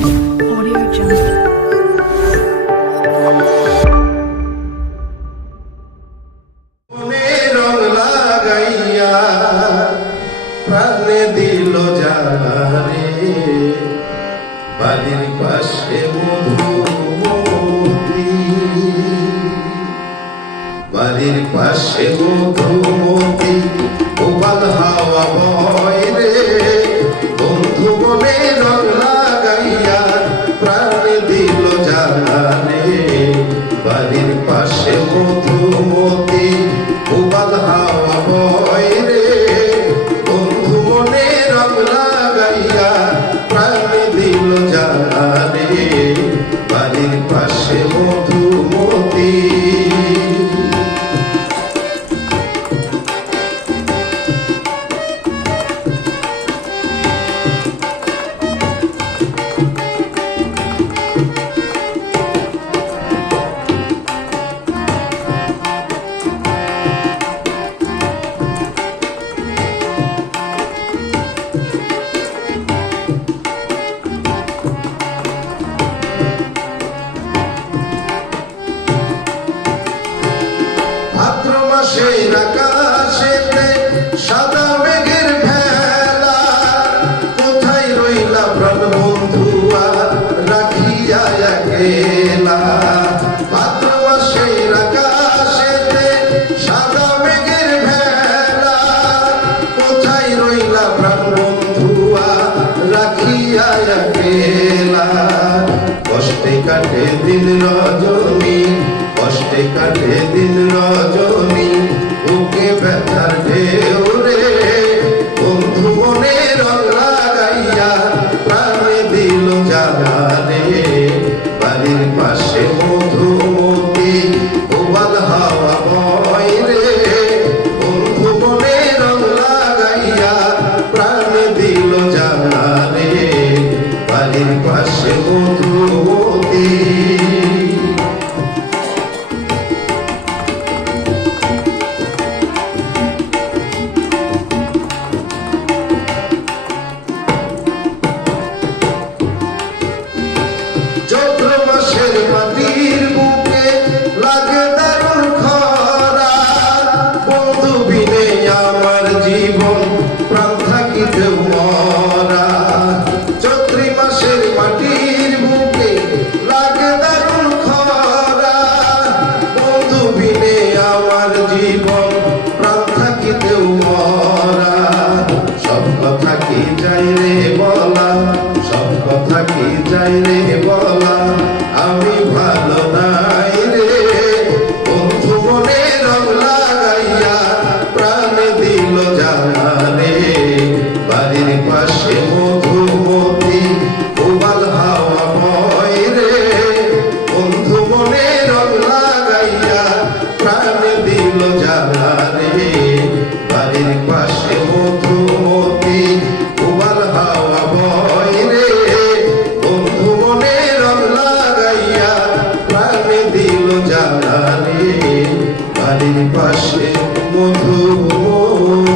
Audio Jungle. প্রাণে দিল জানারে বাড়ির পাশে মধুমতি, বাড়ির পাশে মধুমতি, উবাল হাওয়া বয় রে বন্ধু মনে রং লাগাইয়া প্রাণে দিল জানারে বাড়ির পাশে মধুমতি, উবাল হাওয়া বয় রে বন্ধু মনে রং লাগাইয়া প্রাণে দিল জানারে বাড়ির পাশে মধুমতি। ভাদ্র মাসের আকাশেতে সাদা মেঘের ভেলা, কোথায় রইলা প্রাণ বন্ধুয়া রাখিয়া একলা। ভাদ্র মাসের আকাশেতে সাদা মেঘের ভেলা, কোথায় রইলা প্রাণ বন্ধুয়া রাখিয়া একলা। কষ্টে কাটে দিন রজনী, কষ্টে কাটে দিন রজনী, বুকে ব্যথার ঢেউ রে বন্ধু মনে রং লাগাইয়া প্রাণে দিল জানারে বাড়ির পাশে মধুমতি, উবাল হাওয়া বয় রে বন্ধু মনে রং লাগাইয়া প্রাণে দিল জানারে বাড়ির পাশে মধুমতি। চৈত্র মাসের মাটির বুকে লাগে দারুণ খরা, বন্ধু বিনে আমার জীবন প্রাণ থাকিতে মরা। চৈত্র মাসের মাটির বুকে লাগে দারুণ খরা, বন্ধু বিনে আমার জীবন প্রাণ থাকিতে মরা। সব কথা কি যাই রে বলা, সব কথা কি যাই রে বলা, আমি ভালো নাই রে বন্ধু মনে রং লাগাইয়া প্রাণে দিল জানারে বাড়ির পাশে মধুমতি, উবাল হাওয়া বয় রে বন্ধু মনে রং লাগাইয়া প্রাণে দিল জানারে বাড়ির পাশে মধুমতি, উবাল হাওয়া বয় রে বন্ধু মনে রং লাগাইয়া প্রাণে দিল জানারে বাড়ির পাশে মধুমতি।